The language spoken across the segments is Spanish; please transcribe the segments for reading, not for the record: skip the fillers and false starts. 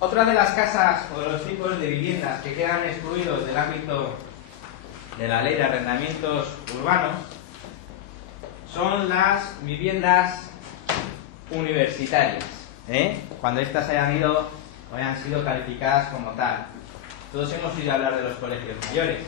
Otra de las casas o de los tipos de viviendas que quedan excluidos del ámbito de la ley de arrendamientos urbanos son las viviendas universitarias, cuando éstas hayan ido o hayan sido calificadas como tal. Todos hemos oído hablar de los colegios mayores.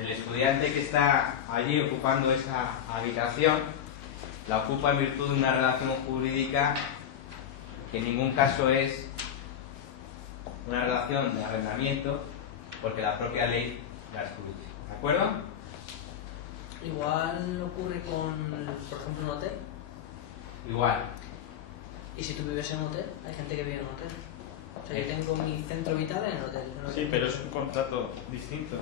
El estudiante que está allí ocupando esa habitación la ocupa en virtud de una relación jurídica que en ningún caso es una relación de arrendamiento, porque la propia ley la excluye. ¿De acuerdo? Igual ocurre con, por ejemplo, un hotel. Igual. ¿Y si tú vives en un hotel? Hay gente que vive en un hotel. O sea, yo tengo mi centro vital en el hotel. Sí, pero es un contrato distinto.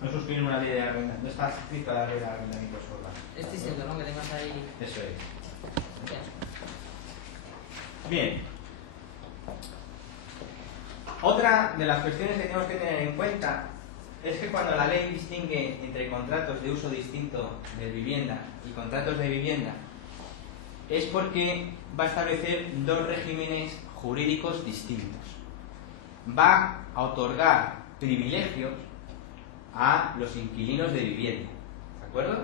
No suscriben una ley de arrendamiento. No está escrita la ley de arrendamientos urbanos. Es distinto, ¿no? Que tengas ahí... Eso es. Bien. Bien. Otra de las cuestiones que tenemos que tener en cuenta es que cuando la ley distingue entre contratos de uso distinto de vivienda y contratos de vivienda, es porque va a establecer dos regímenes jurídicos distintos. Va a otorgar privilegios a los inquilinos de vivienda, ¿de acuerdo?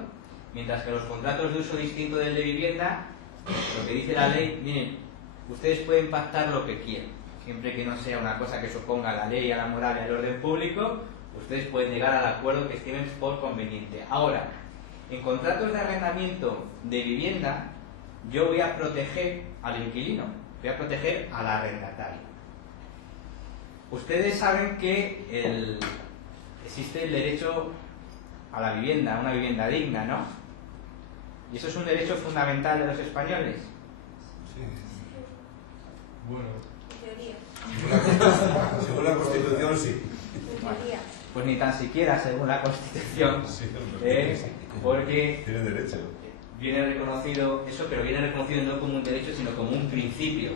Mientras que los contratos de uso distinto del de vivienda, lo que dice la ley, miren, ustedes pueden pactar lo que quieran, siempre que no sea una cosa que se oponga a la ley, a la moral y al orden público, ustedes pueden llegar al acuerdo que estimen por conveniente. Ahora, en contratos de arrendamiento de vivienda, yo voy a proteger al inquilino, voy a proteger al arrendatario. Ustedes saben que existe el derecho a la vivienda, a una vivienda digna, ¿no? Y eso es un derecho fundamental de los españoles. Sí. Bueno. Teoría. Según la Constitución, sí. Teoría. Pues ni tan siquiera según la Constitución, Sí, porque tiene derecho. viene reconocido eso, pero viene reconocido no como un derecho, sino como un principio.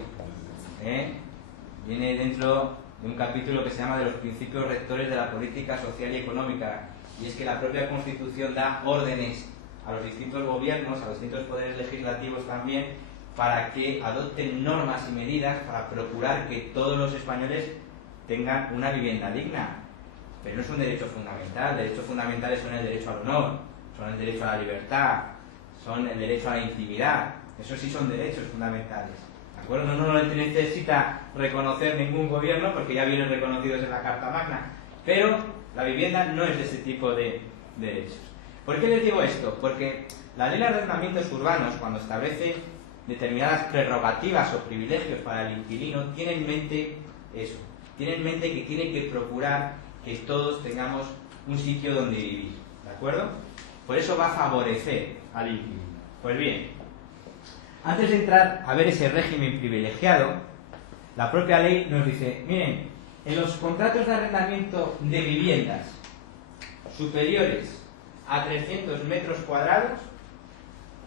Viene dentro de un capítulo que se llama de los principios rectores de la política social y económica, y es que la propia Constitución da órdenes a los distintos gobiernos, a los distintos poderes legislativos también, para que adopten normas y medidas para procurar que todos los españoles tengan una vivienda digna. Pero no es un derecho fundamental. Derechos fundamentales son el derecho al honor, son el derecho a la libertad, son el derecho a la intimidad. Esos sí son derechos fundamentales. ¿De acuerdo? No necesita reconocer ningún gobierno porque ya vienen reconocidos en la Carta Magna. Pero la vivienda no es de ese tipo de derechos. ¿Por qué les digo esto? Porque la ley de arrendamientos urbanos, cuando establece determinadas prerrogativas o privilegios para el inquilino, tiene en mente eso. Tiene en mente que tiene que procurar que todos tengamos un sitio donde vivir. ¿De acuerdo? Por eso va a favorecer al inquilino. Pues bien, antes de entrar a ver ese régimen privilegiado, la propia ley nos dice, miren, en los contratos de arrendamiento de viviendas superiores a 300 metros cuadrados,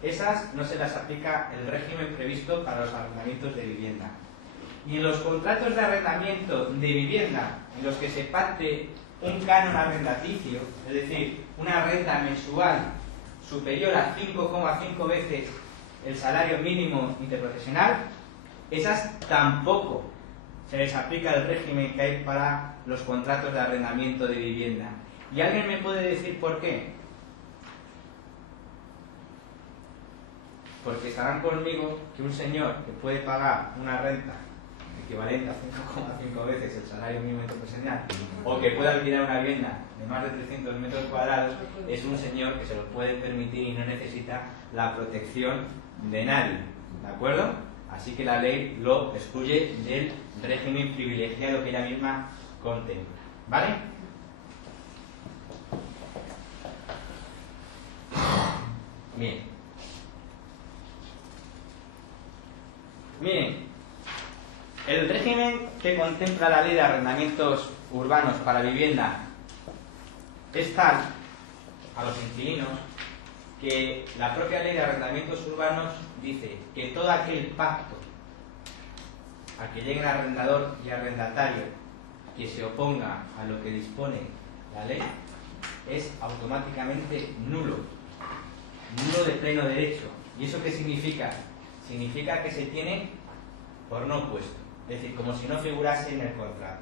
esas no se las aplica el régimen previsto para los arrendamientos de vivienda. Y en los contratos de arrendamiento de vivienda en los que se pacte un canon arrendaticio, es decir, una renta mensual superior a 5,5 veces el salario mínimo interprofesional, esas tampoco se les aplica el régimen que hay para los contratos de arrendamiento de vivienda. ¿Y alguien me puede decir por qué? Porque estarán conmigo que un señor que puede pagar una renta equivalente a 5,5 veces el salario mínimo interprofesional, o que puede alquilar una vivienda de más de 300 metros cuadrados, es un señor que se lo puede permitir y no necesita la protección de nadie. ¿De acuerdo? Así que la ley lo excluye del régimen privilegiado que ella misma contempla. ¿Vale? Bien. Miren, el régimen que contempla la ley de arrendamientos urbanos para vivienda es tal a los inquilinos que la propia ley de arrendamientos urbanos dice que todo aquel pacto al que llegue el arrendador y arrendatario que se oponga a lo que dispone la ley es automáticamente nulo de pleno derecho. ¿Y eso qué significa? Significa que se tiene por no puesto. es decir, como si no figurase en el contrato.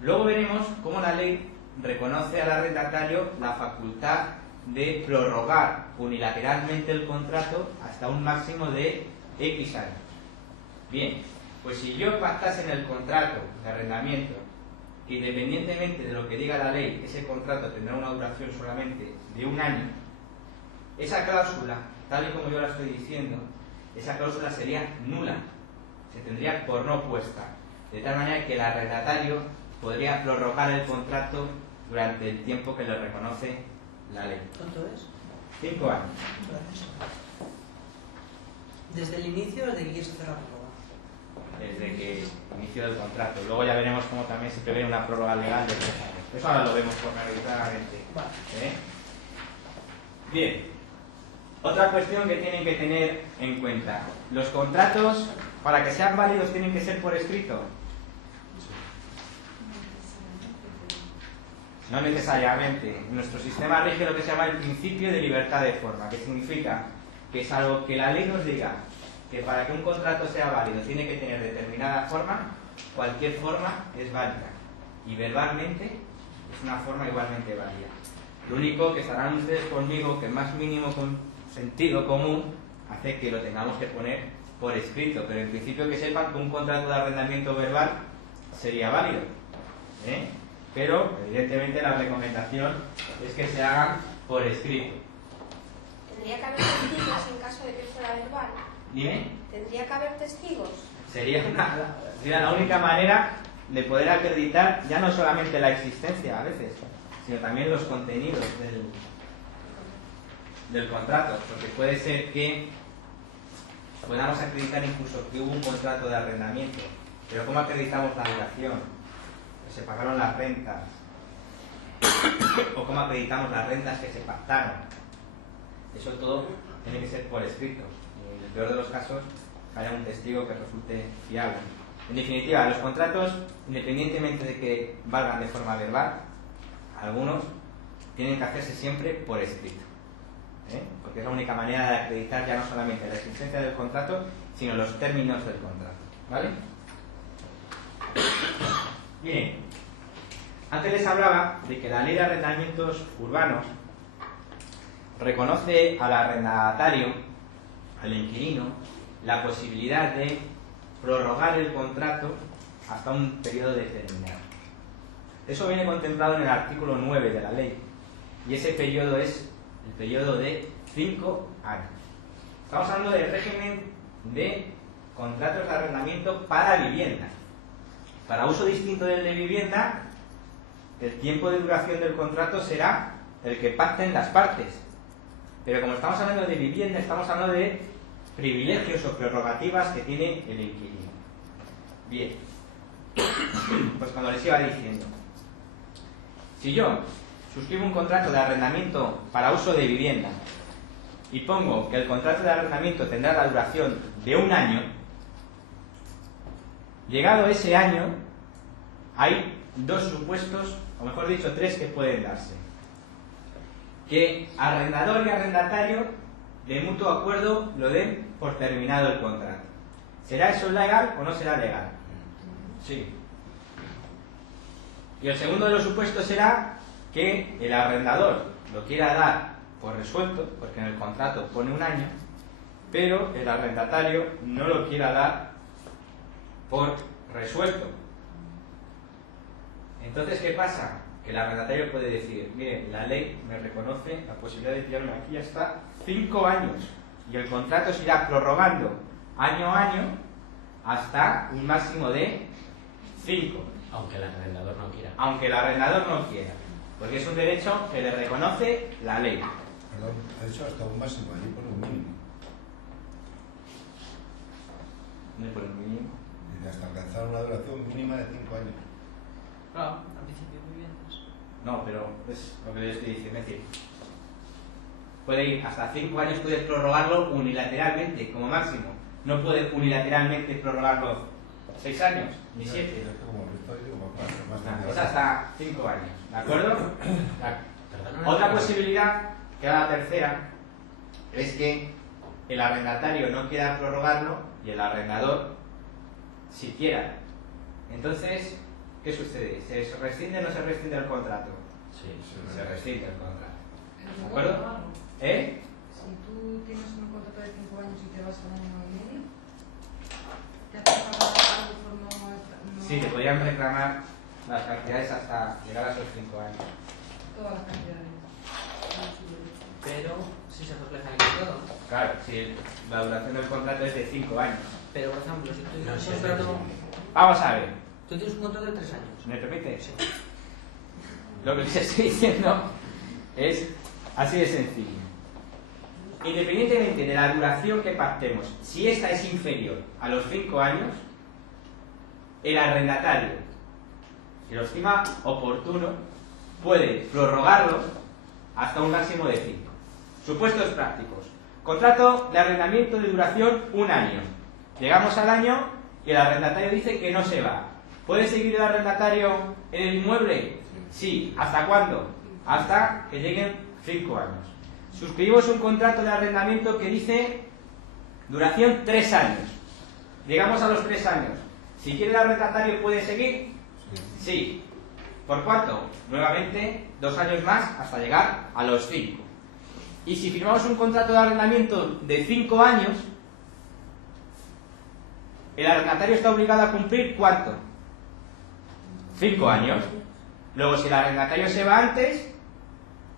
Luego veremos cómo la ley reconoce al arrendatario la facultad de prorrogar unilateralmente el contrato hasta un máximo de X años. Bien, pues si yo pactase en el contrato de arrendamiento que independientemente de lo que diga la ley, ese contrato tendrá una duración solamente de un año, esa cláusula, tal y como yo la estoy diciendo, esa cláusula sería nula, se tendría por no puesta, de tal manera que el arrendatario podría prorrogar el contrato durante el tiempo que le reconoce la ley. ¿Cuánto es? 5 años. ¿Desde el inicio o desde que quieres hacer la prórroga? Desde que inició el contrato. Luego ya veremos cómo también se prevé una prórroga legal de 3 años. Eso ahora lo vemos pormenorizadamente. Vale. Bien. Otra cuestión que tienen que tener en cuenta. Los contratos, para que sean válidos, tienen que ser por escrito. No necesariamente. Nuestro sistema rige lo que se llama el principio de libertad de forma, que significa que salvo que la ley nos diga que para que un contrato sea válido tiene que tener determinada forma, cualquier forma es válida. Y verbalmente es una forma igualmente válida. Lo único que estarán ustedes conmigo que más mínimo con sentido común hace que lo tengamos que poner por escrito, pero en principio que sepan que un contrato de arrendamiento verbal sería válido. Pero evidentemente la recomendación es que se hagan por escrito. ¿Tendría que haber testigos en caso de que fuera verbal? ¿Dime? ¿Tendría que haber testigos? Sería la única manera de poder acreditar ya no solamente la existencia a veces, sino también los contenidos del contrato, porque puede ser que podamos acreditar incluso que hubo un contrato de arrendamiento, pero ¿cómo acreditamos la duración? Que se pagaron las rentas, o cómo acreditamos las rentas que se pactaron. Eso todo tiene que ser por escrito, y en el peor de los casos haya un testigo que resulte fiable. En definitiva, los contratos, independientemente de que valgan de forma verbal, algunos tienen que hacerse siempre por escrito, porque es la única manera de acreditar ya no solamente la existencia del contrato, sino los términos del contrato. ¿Vale? Bien, antes les hablaba de que la ley de arrendamientos urbanos reconoce al arrendatario, al inquilino, la posibilidad de prorrogar el contrato hasta un periodo determinado. Eso viene contemplado en el artículo 9 de la ley, y ese periodo es el periodo de 5 años. Estamos hablando del régimen de contratos de arrendamiento para vivienda. Para uso distinto del de vivienda, el tiempo de duración del contrato será el que pacten las partes. Pero como estamos hablando de vivienda, estamos hablando de privilegios o prerrogativas que tiene el inquilino. Bien, pues cuando les iba diciendo, si yo suscribo un contrato de arrendamiento para uso de vivienda y pongo que el contrato de arrendamiento tendrá la duración de un año, llegado ese año, hay dos supuestos, o mejor dicho, tres que pueden darse. Que arrendador y arrendatario de mutuo acuerdo lo den por terminado el contrato. ¿Será eso legal o no será legal? Sí. Y el segundo de los supuestos será que el arrendador lo quiera dar por resuelto, porque en el contrato pone un año, pero el arrendatario no lo quiera dar por resuelto. Entonces, ¿qué pasa? Que el arrendatario puede decir, mire, la ley me reconoce la posibilidad de tirarme aquí hasta 5 años y el contrato se irá prorrogando año a año hasta un máximo de 5. Aunque el arrendador no quiera. Aunque el arrendador no quiera, porque es un derecho que le reconoce la ley. Perdón, ha dicho hasta un máximo, allí pone un mínimo. No es por el mínimo. Y hasta alcanzar una duración mínima de 5 años. Claro, al principio viviendas. No, pero es lo que yo estoy diciendo. Es decir, puede ir hasta 5 años, puede prorrogarlo unilateralmente, como máximo. No puede unilateralmente prorrogarlo 6 años, ni 7. Es hasta 5 años, ¿de acuerdo? Otra posibilidad, que era la tercera, es que el arrendatario no quiera prorrogarlo y el arrendador siquiera. Entonces, ¿qué sucede? ¿Se rescinde o no se rescinde el contrato? Sí. Se rescinde el contrato. ¿De acuerdo? ¿Eh? Si tú tienes un contrato de 5 años y te vas al año y medio, ¿te hacen pagar algo por no...? Sí, te podrían reclamar las cantidades hasta llegar a esos 5 años. Todas las cantidades. Pero si se refleja en el todo. Claro, si la duración del contrato es de 5 años. Pero por ejemplo, si tú No, tienes si un es contrato. Vamos a ver, Tú tienes un contrato de 3 años. ¿me permite? Sí. Lo que les estoy diciendo es así de sencillo. Independientemente de la duración que pactemos, si esta es inferior a los 5 años, el arrendatario, si lo estima oportuno, puede prorrogarlo hasta un máximo de 5. Supuestos prácticos. Contrato de arrendamiento de duración 1 año. Llegamos al año y el arrendatario dice que no se va. ¿Puede seguir el arrendatario en el inmueble? Sí. ¿Hasta cuándo? Hasta que lleguen 5 años. Suscribimos un contrato de arrendamiento que dice duración 3 años. Llegamos a los 3 años. Si quiere el arrendatario, ¿puede seguir? Sí. ¿Por cuánto? Nuevamente 2 años más hasta llegar a los 5. Y si firmamos un contrato de arrendamiento de 5 años, el arrendatario está obligado a cumplir ¿cuánto? 5 años. Luego, si el arrendatario se va antes,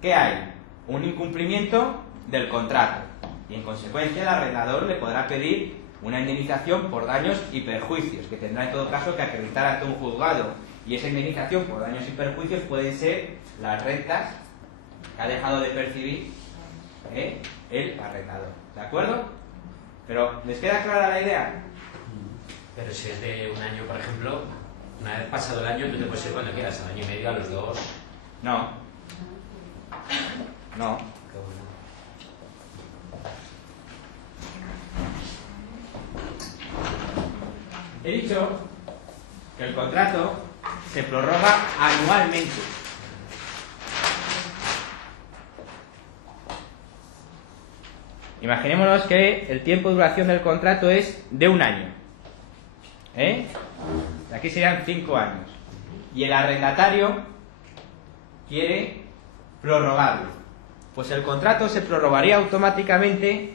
¿qué hay? Un incumplimiento del contrato. Y en consecuencia el arrendador le podrá pedir una indemnización por daños y perjuicios, que tendrá en todo caso que acreditar ante un juzgado. Y esa indemnización por daños y perjuicios pueden ser las rentas que ha dejado de percibir el arrendador. ¿De acuerdo? Pero, ¿les queda clara la idea? Pero si es de 1 año, por ejemplo, una vez pasado el año, tú te puedes ir cuando quieras, al año y medio, a los 2. No. No. Qué bueno. He dicho que el contrato se prorroga anualmente. Imaginémonos que el tiempo de duración del contrato es de 1 año. Aquí serían 5 años. Y el arrendatario quiere prorrogarlo. Pues el contrato se prorrogaría automáticamente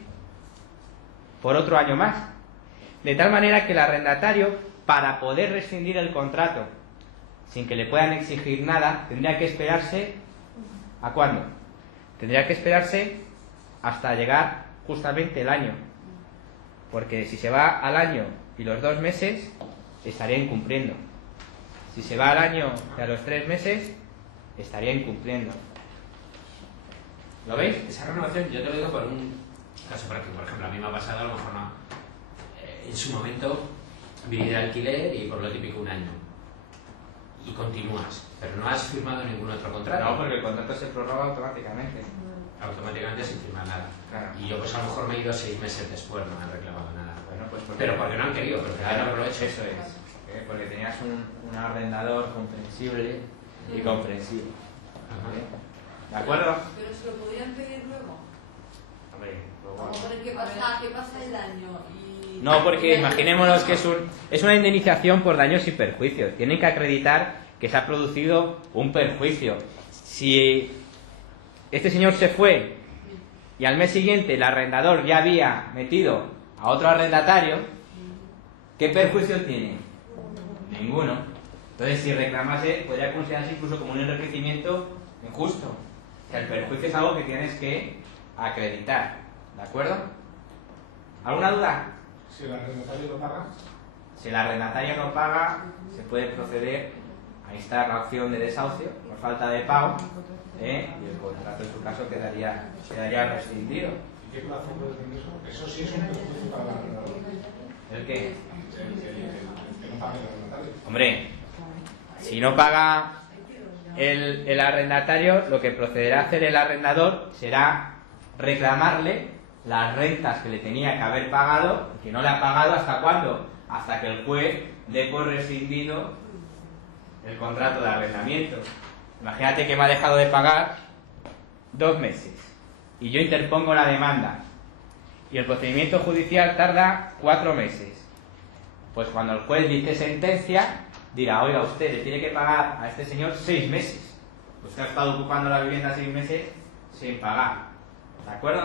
por otro año más. De tal manera que el arrendatario, para poder rescindir el contrato sin que le puedan exigir nada, tendría que esperarse ¿a cuándo? Tendría que esperarse hasta llegar justamente el año. Porque si se va al año y los 2 meses, estaría incumpliendo. Si se va al año y a los 3 meses, estaría incumpliendo. ¿Lo veis? Esa renovación, yo te lo digo por un caso práctico. Por ejemplo, a mí me ha pasado, a lo mejor no, en su momento viví de alquiler y por lo típico 1 año. Y continúas, pero no has firmado ningún otro contrato. No, porque el contrato se prorroga automáticamente. Automáticamente sin firmar nada. Claro. Y yo pues a lo mejor me he ido 6 meses después, no me han reclamado nada. Bueno, pues Pero porque no han querido, pero claro, no lo he hecho. eso es. Porque tenías un arrendador comprensible y comprensivo. ¿De acuerdo? Pero se lo podrían pedir luego. Hombre, Vamos a ver qué pasa el año. No, porque imaginémonos que es una indemnización por daños y perjuicios. Tienen que acreditar que se ha producido un perjuicio. Si este señor se fue y al mes siguiente el arrendador ya había metido a otro arrendatario, ¿qué perjuicio tiene? Ninguno. Entonces, si reclamase, podría considerarse incluso como un enriquecimiento injusto. Que el perjuicio es algo que tienes que acreditar. ¿De acuerdo? ¿Alguna duda? Si el arrendatario no paga. Si el arrendatario no paga, se puede proceder a instar la acción de desahucio por falta de pago, y el contrato en su caso quedaría rescindido. ¿Y qué plazo puede tener eso? Eso sí es un perjuicio para el arrendador. ¿El qué? El que no pague el arrendatario. Hombre, si no paga el arrendatario, lo que procederá a hacer el arrendador será reclamarle las rentas que le tenía que haber pagado, que no le ha pagado, ¿hasta cuándo? Hasta que el juez dé por rescindido el contrato de arrendamiento. Imagínate que me ha dejado de pagar 2 meses y yo interpongo la demanda y el procedimiento judicial tarda 4 meses. Pues cuando el juez dicte sentencia, dirá, oiga, usted le tiene que pagar a este señor 6 meses. Usted ha estado ocupando la vivienda 6 meses sin pagar. ¿De acuerdo?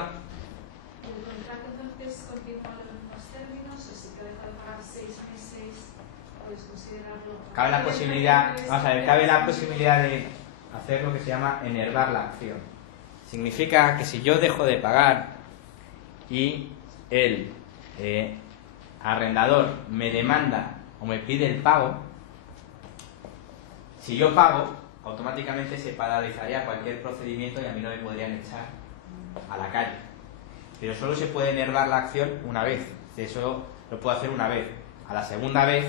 ¿El contrato entonces continúa en los mismos términos o si te deja de pagar 6 meses puedes considerarlo? Cabe la posibilidad, vamos a ver, cabe la posibilidad de hacer lo que se llama enervar la acción. Significa que si yo dejo de pagar y el arrendador me demanda o me pide el pago, si yo pago, automáticamente se paralizaría cualquier procedimiento y a mí no me podrían echar a la calle. Pero solo se puede enervar la acción una vez. Eso lo puedo hacer una vez. A la segunda vez,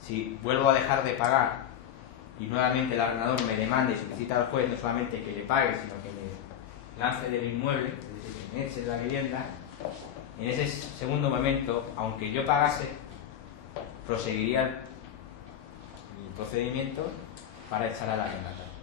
si vuelvo a dejar de pagar y nuevamente el arrendador me demanda y solicita al juez no solamente que le pague, sino que me lance del inmueble, es decir, que me eche de la vivienda, en ese segundo momento, aunque yo pagase, proseguiría el procedimiento para echar al arrendatario.